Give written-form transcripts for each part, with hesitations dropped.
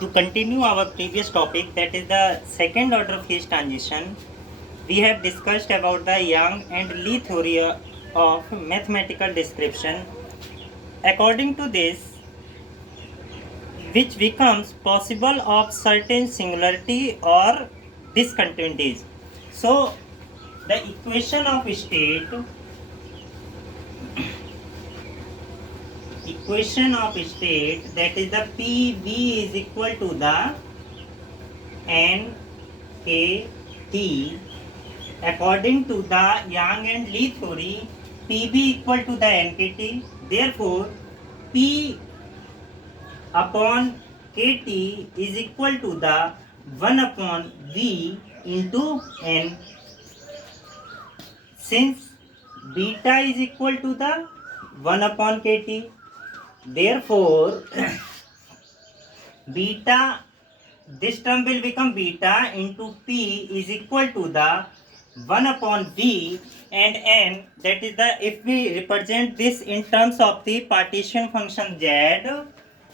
To continue our previous topic, that is the second order phase transition, we have discussed about the Yang and Lee theory of mathematical description. According to this, which becomes possible of certain singularity or discontinuities. So, the equation of state, that is the PV is equal to the NKT. According to the Yang and Lee theory, PV equal to the NKT. Therefore, P upon KT is equal to the 1 upon V into N. Since beta is equal to the 1 upon KT, therefore beta, this term will become beta into P is equal to the 1 upon V and N, that is the, if we represent this in terms of the partition function Z,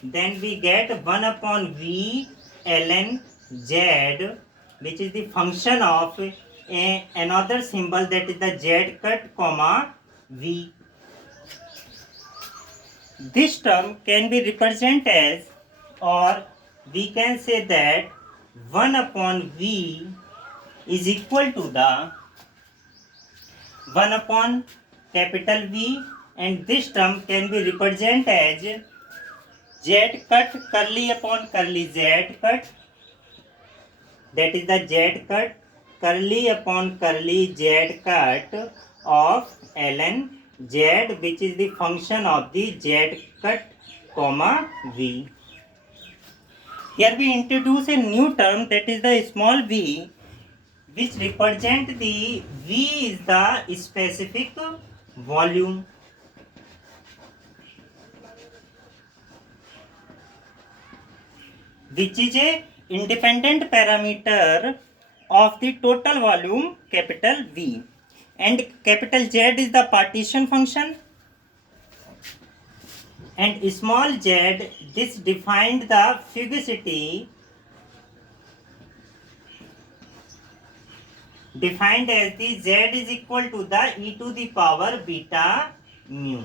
then we get 1 upon V ln Z, which is the function of another symbol, that is the Z cut comma V. This term can be represented as, or we can say that 1 upon V is equal to the 1 upon capital V, and this term can be represented as Z cut curly upon curly Z cut, that is the Z cut curly upon curly Z cut of ln Z, which is the function of the Z cut comma V. Here we introduce a new term, that is the small v, which represent the V is the specific volume. Which is a independent parameter of the total volume capital V, and capital Z is the partition function, and small z, this defined the fugacity, defined as the z is equal to the e to the power beta mu.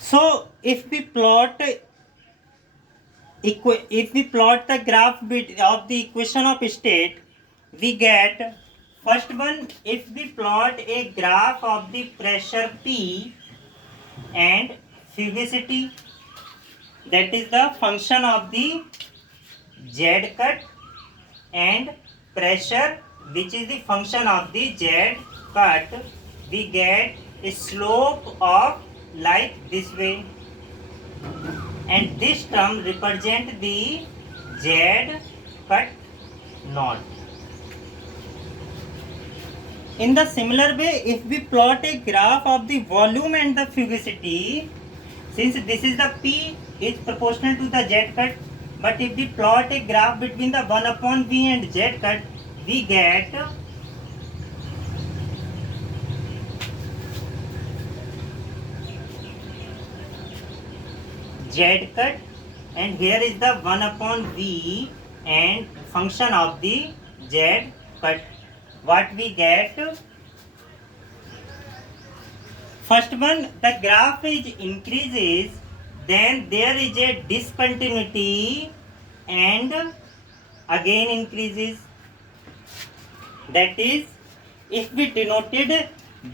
So if we plot the graph of the equation of state, we get, first one, if we plot a graph of the pressure P and fugacity, that is the function of the Z cut, and pressure, which is the function of the Z cut, we get a slope of like this way, and this term represent the Z cut knot. In the similar way, if we plot a graph of the volume and the fugacity, since this is the P is proportional to the Z cut, but if we plot a graph between the 1 upon V and Z cut, we get Z cut, and here is the 1 upon V and function of the Z cut. What we get? First one, the graph is increases, then there is a discontinuity and again increases. That is, if we denoted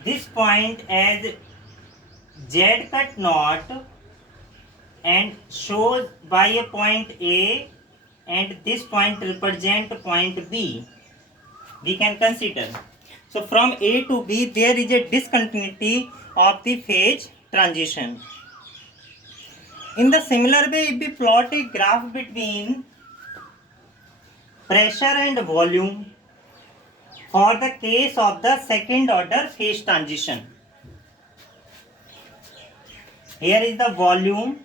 this point as Z cut knot and shows by a point A, and this point represent point B, we can consider. So from A to B there is a discontinuity of the phase transition. In the similar way, if we plot a graph between pressure and volume for the case of the second order phase transition, here is the volume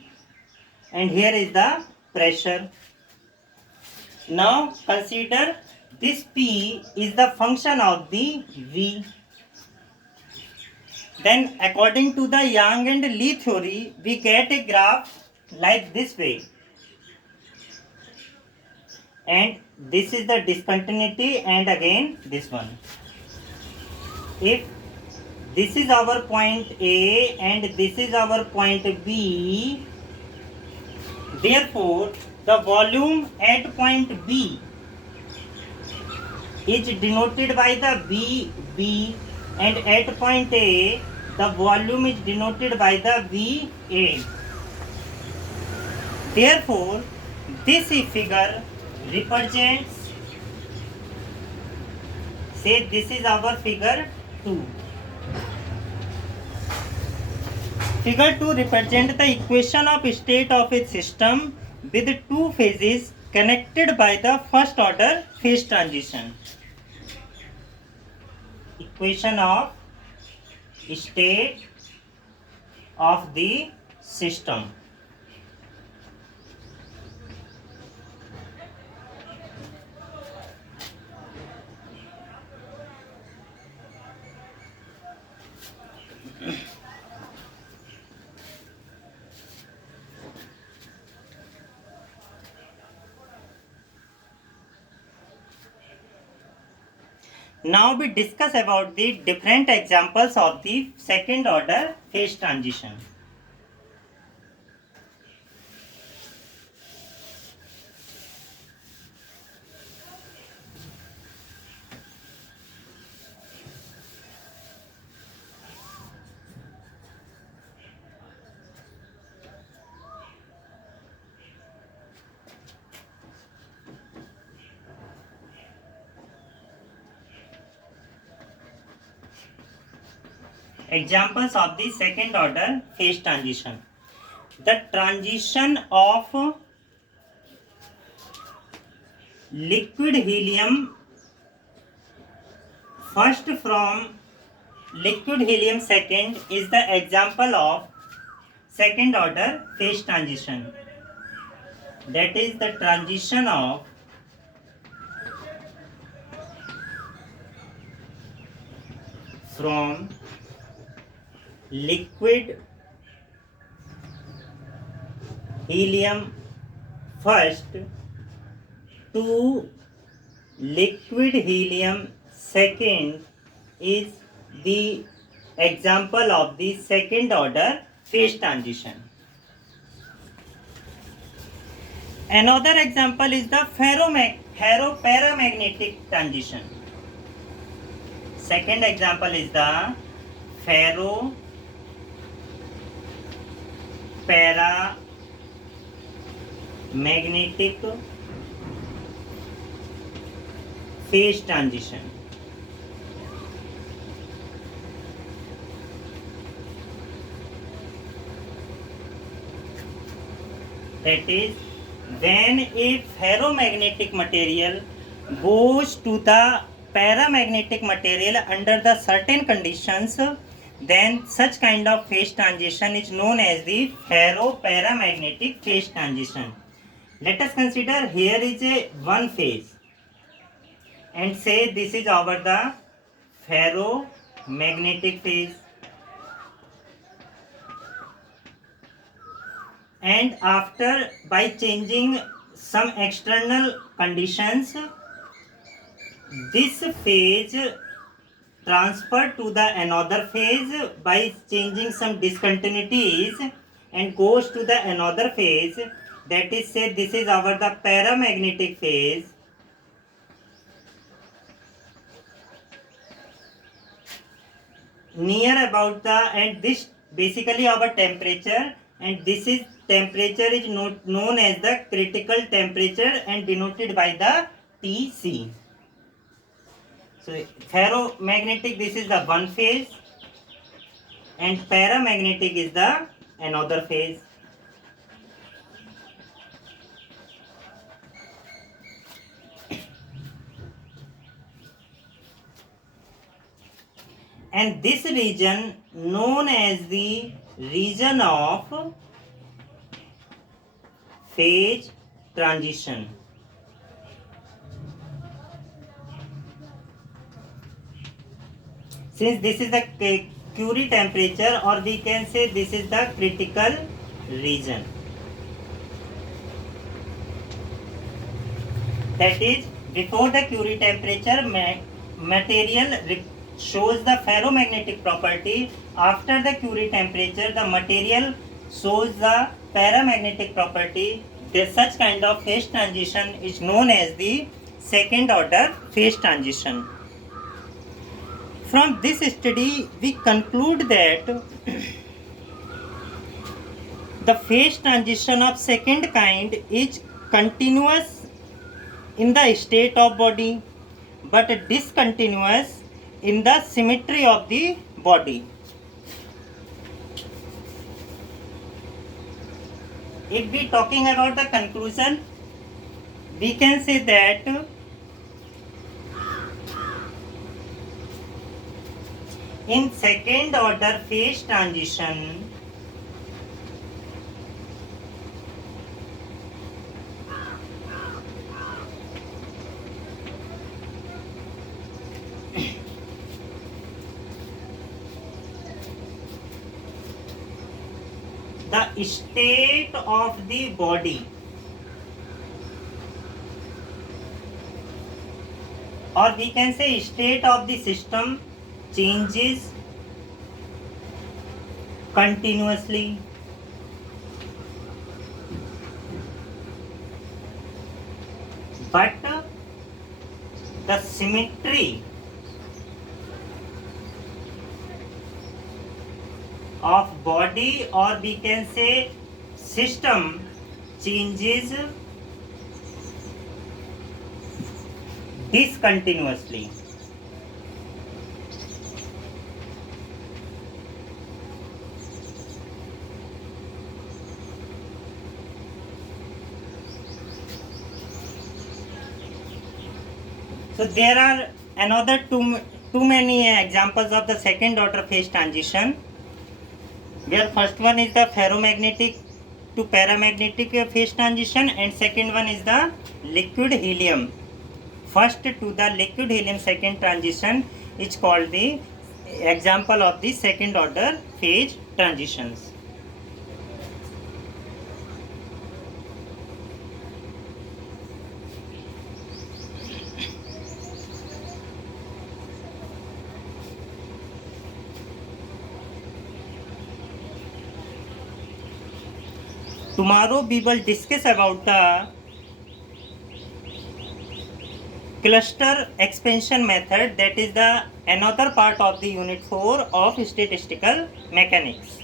and here is the pressure. Now consider this P is the function of the V. Then according to the Yang and Lee theory, we get a graph like this way. And this is the discontinuity, and again this one. If this is our point A and this is our point B, therefore the volume at point B is denoted by the VB, and at point A the volume is denoted by the VA. Therefore, this figure represents, say this is our figure 2. Figure 2 represents the equation of state of a system with two phases connected by the first order phase transition. Equation of state of the system. Now we discuss about the different examples of the second order phase transition. Examples of the second order phase transition. The transition of liquid helium first from liquid helium second is the example of second order phase transition. That is the transition of from liquid helium first to liquid helium second is the example of the second order phase transition. Another example is the ferroparamagnetic transition. Second example is the ferroparamagnetic phase transition. That is, when a ferromagnetic material goes to the paramagnetic material under the certain conditions, then such kind of phase transition is known as the ferroparamagnetic phase transition. Let us consider here is a one phase and say this is our the ferromagnetic phase, and after by changing some external conditions, this phase transferred to the another phase by changing some discontinuities and goes to the another phase. That is, say this is our the paramagnetic phase, near about the, and this basically our temperature, and this is temperature is known as the critical temperature and denoted by the Tc. So ferromagnetic, this is the one phase, and paramagnetic is the another phase. And this region known as the region of phase transition. Since this is the Curie temperature, or we can say this is the critical region. That is, before the Curie temperature, material shows the ferromagnetic property. After the Curie temperature, the material shows the paramagnetic property. Such kind of phase transition is known as the second order phase transition. From this study, we conclude that the phase transition of second kind is continuous in the state of body, but discontinuous in the symmetry of the body. If we talking about the conclusion, we can say that in second order phase transition, the state of the body, or we can say state of the system, changes continuously. But the symmetry of body, or we can say system, changes discontinuously. So there are another too many examples of the second order phase transition. Where first one is the ferromagnetic to paramagnetic phase transition, and second one is the liquid helium. First to the liquid helium second transition is called the example of the second order phase transitions. Tomorrow we will discuss about the cluster expansion method, that is the another part of the unit 4 of statistical mechanics.